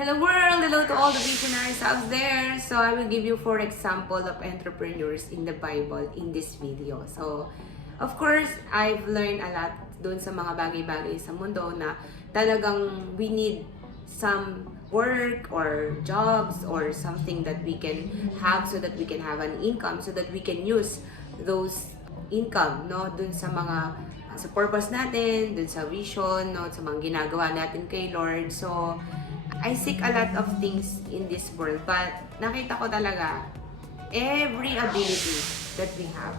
Hello world! Hello to all the visionaries out there! So I will give you 4 examples of entrepreneurs in the Bible in this video. So, of course, I've learned a lot dun sa mga bagay-bagay sa mundo na talagang we need some work or jobs or something that we can have so that we can have an income, so that we can use those income, no, dun sa mga sa purpose natin, dun sa vision, no, sa mga ginagawa natin kay Lord. So, I seek a lot of things in this world, but nakita ko talaga every ability that we have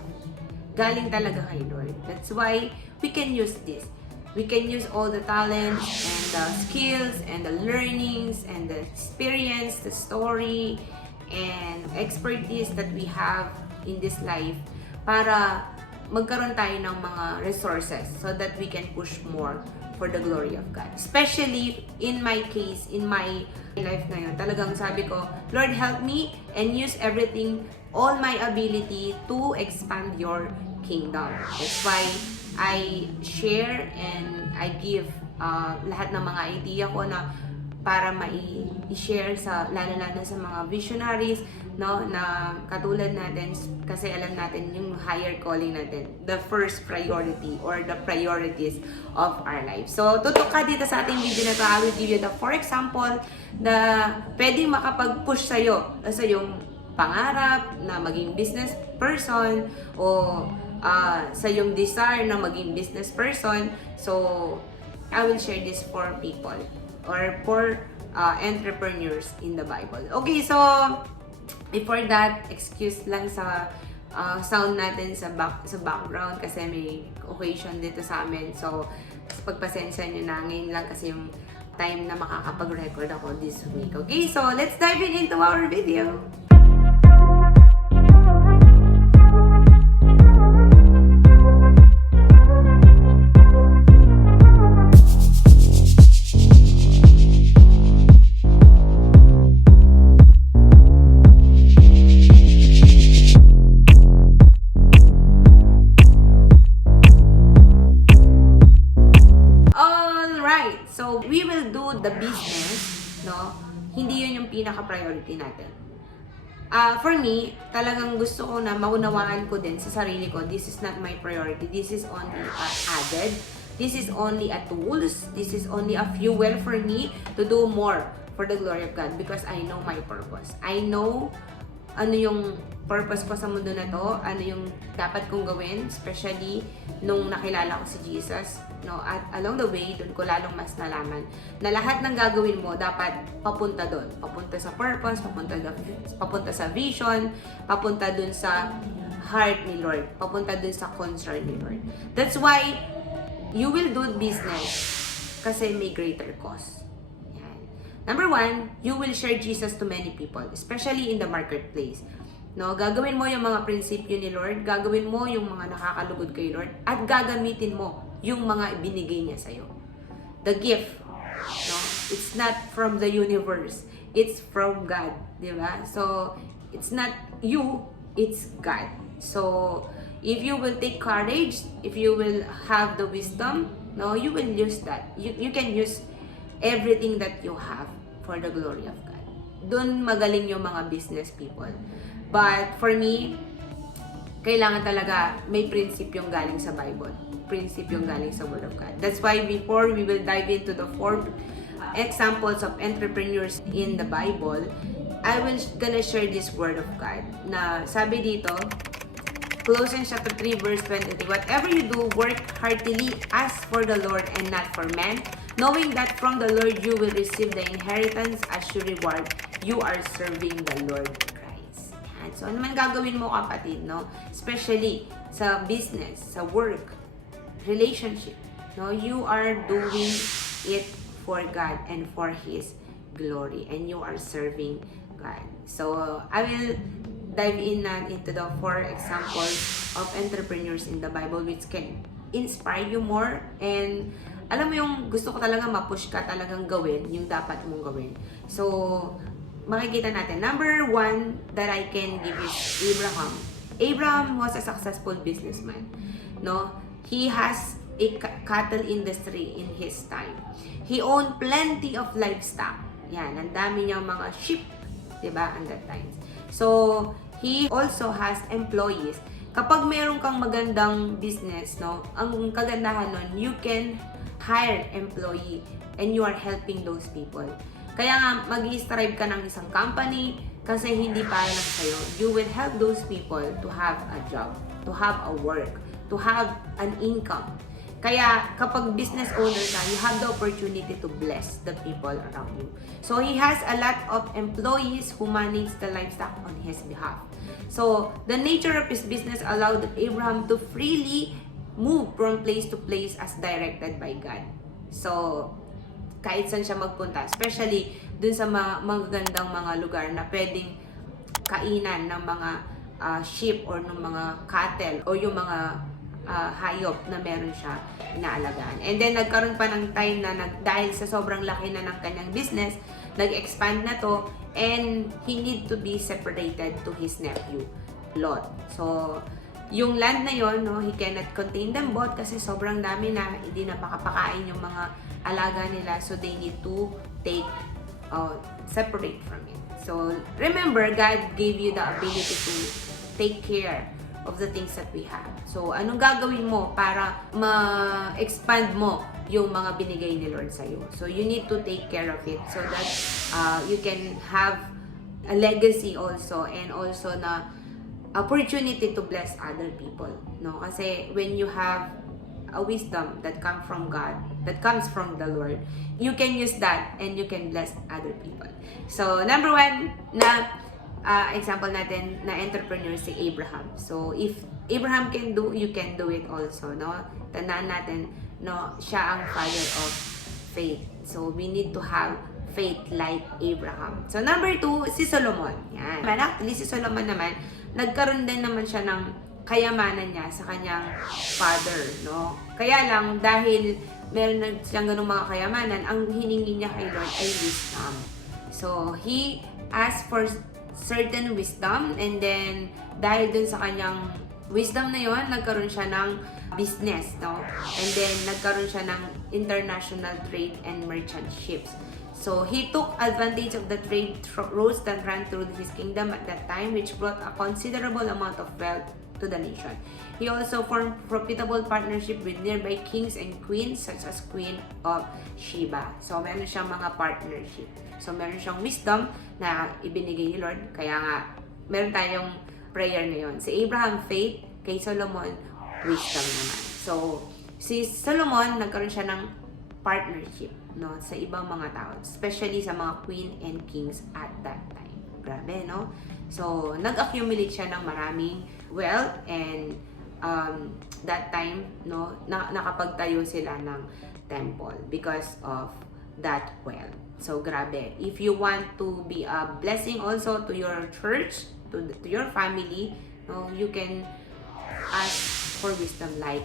galing talaga kay Lord. That's why we can use this. We can use all the talents and the skills and the learnings and the experience, the story and expertise that we have in this life para magkaroon tayo ng mga resources so that we can push more for the glory of God. Especially in my case, in my life ngayon, talagang sabi ko, Lord, help me and use everything, all my ability to expand your kingdom. That's why I share and I give lahat ng mga idea ko na para mai-share sa lalo-lalo sa mga visionaries, no, na katulad natin, kasi alam natin yung higher calling natin, the first priority or the priorities of our life. So tutok ka dito sa ating video na to. I will give you the 4 example na pwedeng makapag-push sa'yo sa yung pangarap na maging business person o sa yung desire na maging business person. So I will share this for people or for entrepreneurs in the Bible. Okay, so before that, excuse lang sa sound natin sa background kasi may occasion dito sa amin. So pagpasensya nyo na, ngayon lang kasi yung time na makakapag-record ako this week. Okay, so let's dive into our video. So, we will do the business, no? Hindi yun yung pinaka-priority natin. For me, talagang gusto ko na maunawaan ko din sa sarili ko, this is not my priority. This is only added. This is only a tools. This is only a fuel for me to do more for the glory of God because I know my purpose. I know ano yung purpose ko sa mundo na to, ano yung dapat kong gawin, especially nung nakilala ko si Jesus, no? At along the way, doon ko lalong mas nalaman na lahat ng gagawin mo dapat papunta doon, papunta sa purpose, papunta sa vision, papunta doon sa heart ni Lord, papunta doon sa concern ni Lord. That's why you will do business kasi may greater cause. Number 1, you will share Jesus to many people, especially in the marketplace. No, gagawin mo yung mga prinsipyo ni Lord, gagawin mo yung mga nakakalugod kay Lord, at gagamitin mo yung mga binigay niya sa'yo. The gift, no, it's not from the universe, it's from God, di ba? So, it's not you, it's God. So, if you will take courage, if you will have the wisdom, no, you will use that. You can use everything that you have for the glory of God. Doon magaling yung mga business people. But for me, kailangan talaga may prinsipyong galing sa Bible. Prinsipyong galing sa Word of God. That's why before we will dive into the 4 examples of entrepreneurs in the Bible, I will gonna share this Word of God. Na sabi dito, Colossians chapter 3 verse 23, whatever you do, work heartily as for the Lord and not for men, knowing that from the Lord you will receive the inheritance as your reward. You are serving the Lord Christ. Yan. So, ano man gagawin mo, kapatid, no? Especially sa business, sa work, relationship, no? You are doing it for God and for His glory. And you are serving God. So, I will dive into the 4 examples of entrepreneurs in the Bible which can inspire you more, and alam mo yung gusto ko talaga ma-push ka talagang gawin yung dapat mong gawin. So, makikita natin. Number 1 that I can give is Abraham. Abraham was a successful businessman. No? He has a cattle industry in his time. He owned plenty of livestock. Yan, ang dami niyang mga sheep, diba, at that time. So, he also has employees. Kapag meron kang magandang business, no, ang kagandahan nun, you can hire employee and you are helping those people. Kaya nga, mag-i-strive ka ng isang company kasi hindi para lang sa'yo. You will help those people to have a job, to have a work, to have an income. Kaya kapag business owner ka, you have the opportunity to bless the people around you. So he has a lot of employees who manage the livestock on his behalf. So the nature of his business allowed Abraham to freely move from place to place as directed by God. So kahit saan siya magpunta, especially dun sa magagandang mga lugar na pwedeng kainan ng mga sheep or ng mga cattle or yung mga hayop na meron siya inaalagaan. And then nagkaroon pa ng time na dahil sa sobrang laki na ng kanyang business, nag-expand na to and he need to be separated to his nephew, Lot. So, yung land na yon, no, he cannot contain them both kasi sobrang dami na, hindi na makapakain yung mga alaga nila, so they need to separate from it. So, remember, God gave you the ability to take care of the things that we have. So, anong gagawin mo para ma-expand mo yung mga binigay ni Lord sa'yo? So, you need to take care of it so that you can have a legacy also and also na opportunity to bless other people. No? Kasi when you have a wisdom that comes from God, that comes from the Lord, you can use that and you can bless other people. So, number one na example natin na entrepreneur si Abraham. So, if Abraham can do, you can do it also, no? Tandaan natin, no, siya ang father of faith. So, we need to have faith like Abraham. So, number two, si Solomon. Yan. Actually, si Solomon naman, nagkaroon din naman siya ng kayamanan niya sa kanyang father, no? Kaya lang, dahil meron siyang ganung mga kayamanan, ang hiningi niya kay Lord ay wisdom. So, he asked for certain wisdom and then dahil dun sa kanyang wisdom na yon, nagkaroon siya ng business, no? And then nagkaroon siya ng international trade and merchant ships. So he took advantage of the trade routes that ran through his kingdom at that time, which brought a considerable amount of wealth to the nation. He also formed profitable partnership with nearby kings and queens such as Queen of Sheba. So meron siyang mga partnership. So meron siyang wisdom na ibinigay ni Lord. Kaya nga, meron tayong prayer na yun. Si Abraham, faith. Kay Solomon, wisdom naman. So, si Solomon, nagkaroon siya ng partnership, no, sa ibang mga tao. Especially sa mga queen and kings at that time. Grabe, no? So, nag-accumulate siya ng maraming wealth and that time, no, nakapagtayo sila ng temple because of that wealth. So, grabe. If you want to be a blessing also to your church, to your family, no, you can ask for wisdom like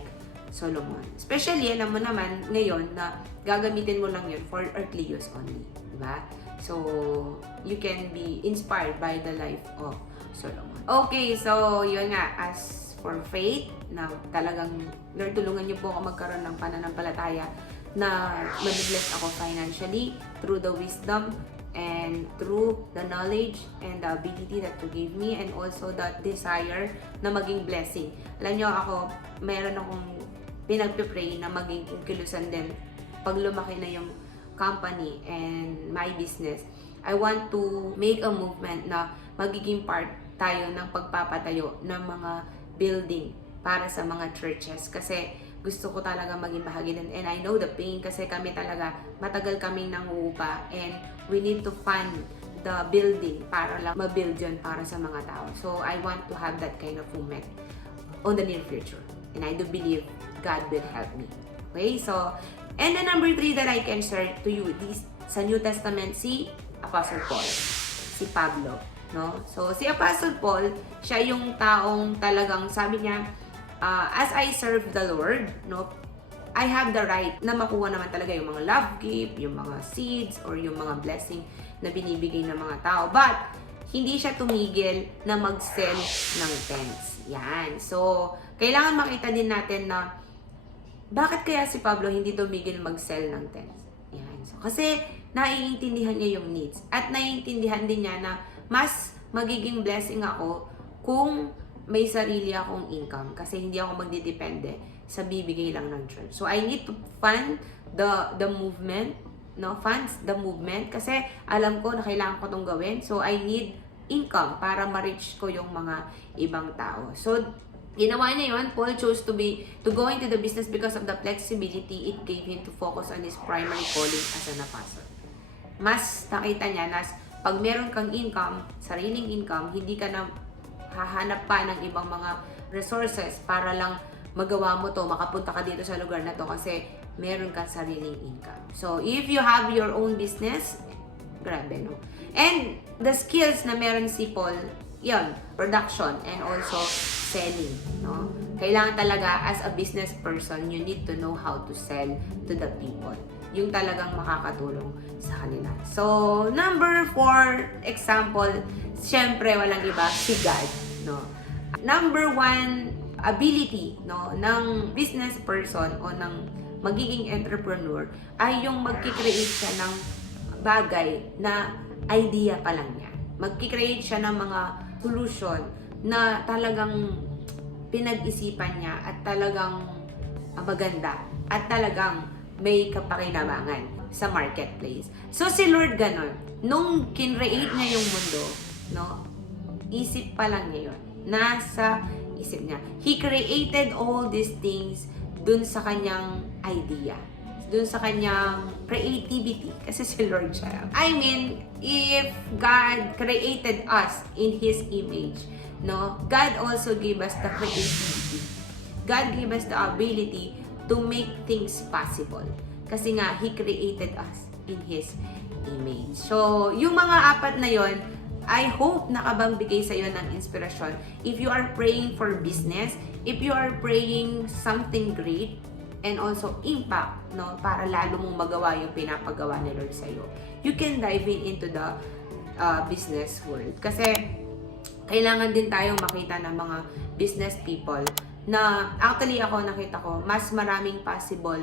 Solomon. Especially, alam mo naman ngayon na gagamitin mo lang yun for earthly use only. Diba? So, you can be inspired by the life of Solomon. Okay, so yun nga, as for faith, na talagang, Lord, tulungan niyo po ako magkaroon ng pananampalataya na mag-bless ako financially through the wisdom and through the knowledge and the ability that you gave me and also that desire na maging blessing. Alam niyo ako, meron akong pinagpipray na maging kilusan din pag lumaki na yung company and my business. I want to make a movement na magiging part tayo ng pagpapatayo ng mga building para sa mga churches kasi gusto ko talaga maging bahagi din. And I know the pain kasi kami talaga, matagal kaming nanguupa and we need to fund the building para lang ma-build yun para sa mga tao. So, I want to have that kind of movement on the near future. And I do believe God will help me. Okay? So, and the number 3 that I can share to you, this sa New Testament, si Apostle Paul. Si Pablo. No? So, si Apostle Paul, siya yung taong talagang sabi niya, as I serve the Lord, no, I have the right na makuha naman talaga yung mga love gift, yung mga seeds, or yung mga blessing na binibigay ng mga tao. But, hindi siya tumigil na mag-sell ng tents. Yan. So, kailangan makita din natin na bakit kaya si Pablo hindi tumigil mag-sell ng tents. Yan. So, Kasi naiintindihan niya yung needs. At naiintindihan din niya na mas magiging blessing ako kung may sarili akong income. Kasi hindi ako magdidepende sa bibigay lang ng church. So I need to fund the movement, no? Funds the movement. Kasi alam ko na kailangan ko itong gawin. So I need income para ma-reach ko yung mga ibang tao. So ginawa niya yun. Paul chose to go into the business because of the flexibility it gave him to focus on his primary calling as an apostle. Mas nakita niya na pag meron kang income, sariling income, hindi ka na hahanap pa ng ibang mga resources para lang magawa mo to, makapunta ka dito sa lugar na to kasi meron kang sariling income. So, if you have your own business, grabe, no? And the skills na meron si Paul, yun, production and also selling, no? Kailangan talaga as a business person, you need to know how to sell to the people. Yung talagang makakatulong sa kanila. So, number 4 example, syempre walang iba, si God, no? Number 1 ability, no, ng business person o ng magiging entrepreneur ay yung magki-create siya ng bagay na idea pa lang niya. Magki-create siya ng mga solution na talagang pinag-isipan niya at talagang maganda at talagang may kapakinabangan sa marketplace. So si Lord ganon, nung kinreate niya yung mundo, no, isip pa lang niya yun. Nasa isip niya. He created all these things dun sa kanyang idea. Dun sa kanyang creativity. Kasi si Lord siya. I mean, if God created us in His image, no, God also gave us the creativity. God gave us the ability to make things possible. Kasi nga, He created us in His image. So, yung mga apat na yon, I hope nakabangbigay sa iyo ng inspirasyon. If you are praying for business, if you are praying something great, and also impact, no, para lalo mong magawa yung pinapagawa ni Lord sa iyo, you can dive into the business world. Kasi, kailangan din tayong makita ng mga business people na actually ako nakita ko, mas maraming possible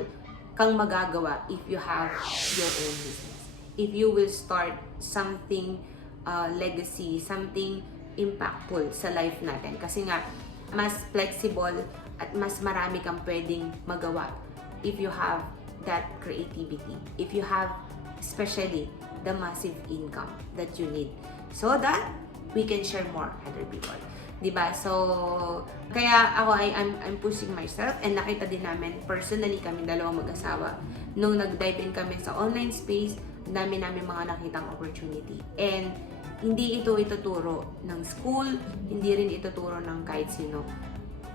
kang magagawa if you have your own business. If you will start something legacy, something impactful sa life natin. Kasi nga, mas flexible at mas marami kang pwedeng magawa if you have that creativity. If you have, especially, the massive income that you need. So that we can share more other people. Diba? So, kaya ako I'm pushing myself and nakita din namin, personally kami dalawang mag-asawa, nung nag-dive in kami sa online space, dami namin mga nakitang opportunity. And hindi ito ituturo ng school, hindi rin ituturo ng kahit sino.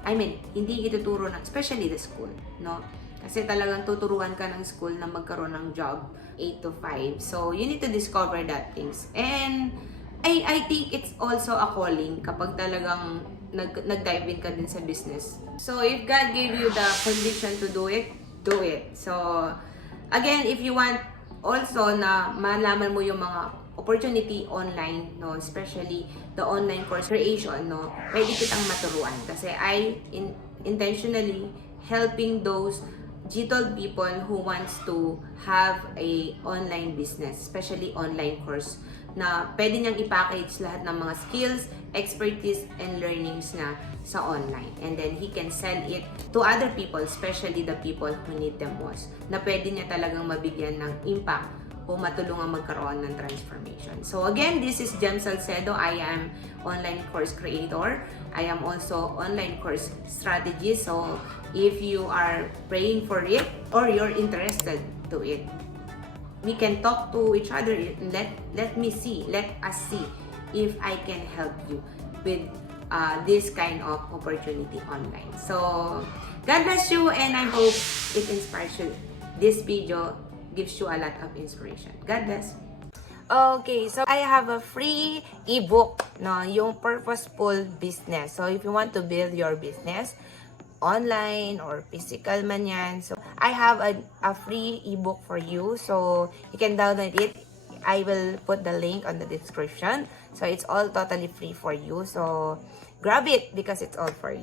I mean, hindi ituturo ng, especially the school, no? Kasi talagang tuturuan ka ng school na magkaroon ng job 8 to 5. So, you need to discover that things. And I think it's also a calling kapag talagang nag-dive in ka din sa business. So, if God gave you the condition to do it, do it. So, again, if you want also na malaman mo yung mga opportunity online, no, especially the online course creation, no, pwede kitang maturuan kasi I intentionally helping those G12 people who wants to have a online business, especially online course na pwede niyang i-package lahat ng mga skills, expertise, and learnings na sa online. And then, he can sell it to other people, especially the people who need them most, na pwede niya talagang mabigyan ng impact o matulungan magkaroon ng transformation. So again, this is Jhem Salcedo. I am online course creator. I am also online course strategist. So if you are praying for it or you're interested to it, we can talk to each other. Let us see if I can help you with this kind of opportunity online. So God bless you, and I hope it inspires you. This video gives you a lot of inspiration. God bless. Okay, so I have a free ebook, no, yung Purposeful Business. So if you want to build your business, online or physical man yan, so I have a free ebook for you. So you can download it. I will put the link on the description. So it's all totally free for you. So grab it because it's all for you.